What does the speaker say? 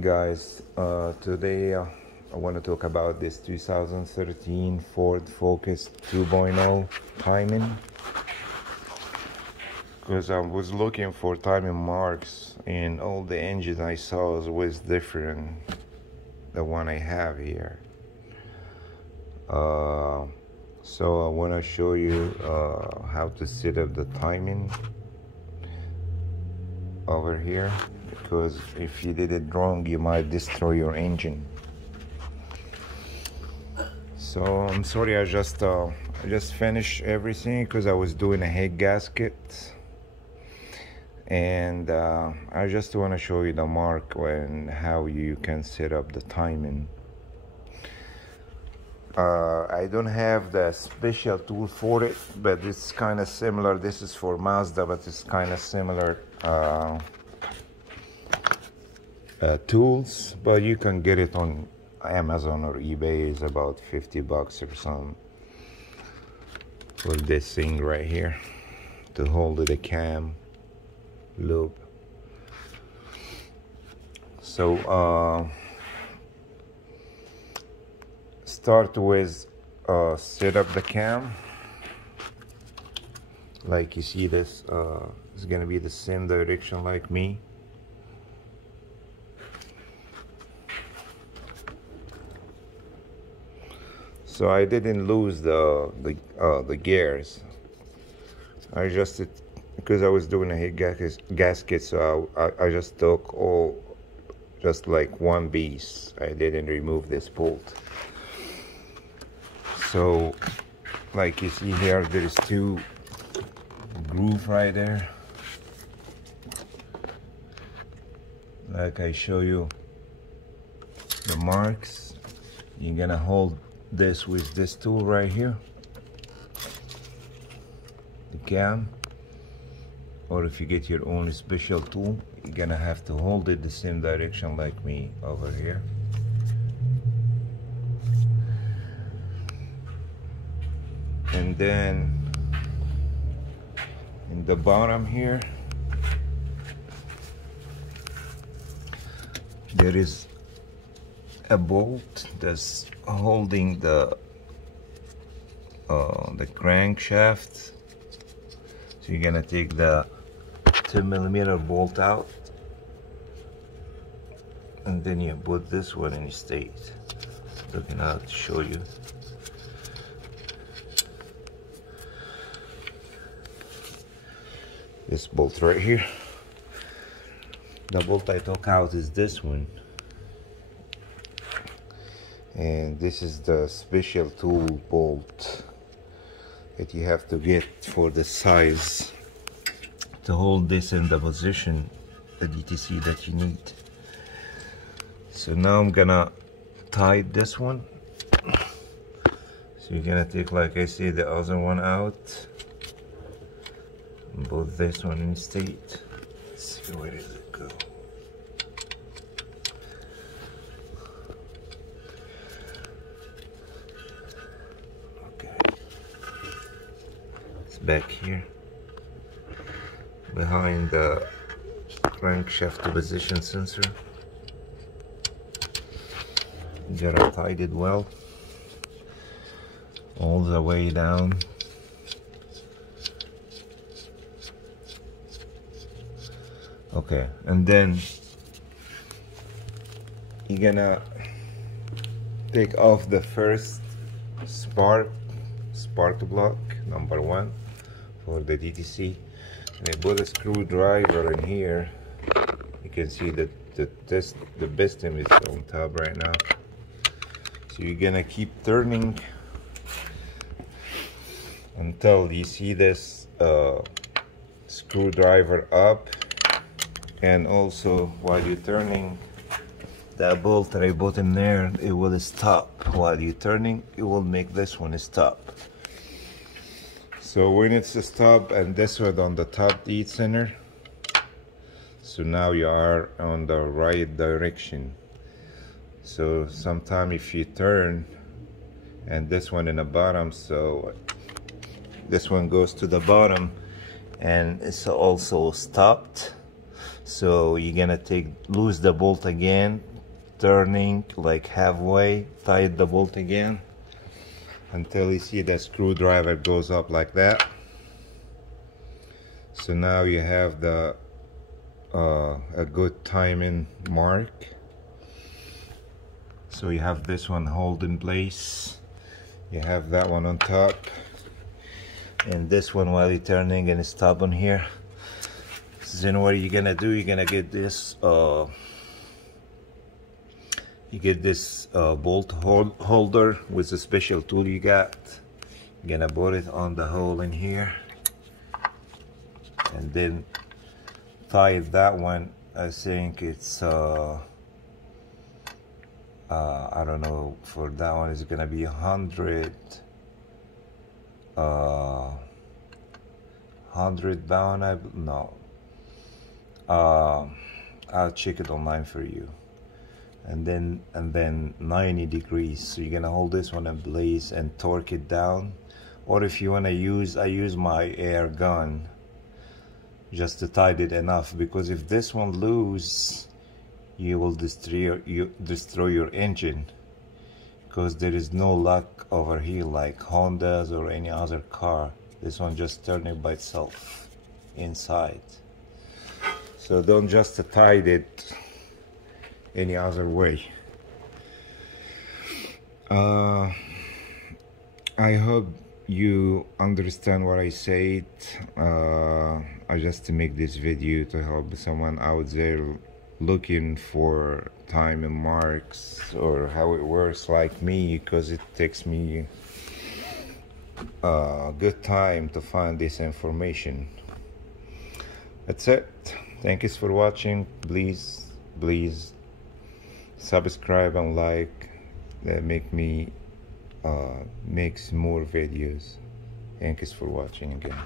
guys, today I want to talk about this 2013 Ford Focus 2.0 timing, because I was looking for timing marks and all the engines I saw was different the one I have here. So I want to show you how to set up the timing over here, because if you did it wrong you might destroy your engine. So I'm sorry, I just finished everything because I was doing a head gasket, and I just want to show you the mark and how you can set up the timing. I don't have the special tool for it, but it's kind of similar. This is for Mazda, but it's kind of similar tools, but you can get it on Amazon or eBay. It's about 50 bucks or something for this thing right here to hold the cam loop. So start with set up the cam. Like you see, this is gonna be the same direction like me. So I didn't lose the gears. I just, because I was doing a head gasket, so I just took just like one piece. I didn't remove this bolt. So like you see here, there's two grooves right there. Like I show you the marks. You're gonna hold this with this tool right here, the cam, or if you get your own special tool, you're gonna have to hold it the same direction like me over here. And then in the bottom here there is a bolt that's holding the crankshaft. So you're gonna take the 10mm bolt out, and then you put this one in state. Looking out to show you. This bolt right here. The bolt I took out is this one. And this is the special tool bolt that you have to get for the size to hold this in the position, the DTC that you need. So now I'm gonna tie this one. So you're gonna take, like I said, the other one out and put this one in state. Let's see, where does it go? Back here behind the crankshaft position sensor. You gotta tie it well all the way down. Okay, and then you're gonna take off the first spark block, number 1 for the DTC, and I put a screwdriver in here. You can see that the piston is on top right now. So you're gonna keep turning until you see this screwdriver up, and also while you're turning, that bolt that I put in there, it will stop. While you're turning, it will make this one stop. So when it's a stop, and this one on the top dead center, so now you are on the right direction. So sometime if you turn, and this one in the bottom, so this one goes to the bottom, and it's also stopped. So you're gonna lose the bolt again turning like halfway, tight the bolt again until you see the screwdriver goes up like that. So now you have the a good timing mark. So you have this one hold in place, you have that one on top, and this one while you're turning and stop on here. Then what you're gonna do, you're gonna get this bolt holder with a special tool you got. You're gonna put it on the hole in here and then tie that one. I think it's I don't know, for that one it's gonna be 100 pound. No, I'll check it online for you. And then 90 degrees. So you're gonna hold this one in place and torque it down. Or if you wanna use, I use my air gun just to tight it enough, because if this one loose, you will destroy your engine, because there is no lock over here like Hondas or any other car. This one just turning by itself inside. So don't just tie it any other way. I hope you understand what I said. I just to make this video to help someone out there looking for time and marks or how it works like me, because it takes me a good time to find this information. That's it. Thank you for watching. Please subscribe and like. That makes more videos. Thanks for watching again.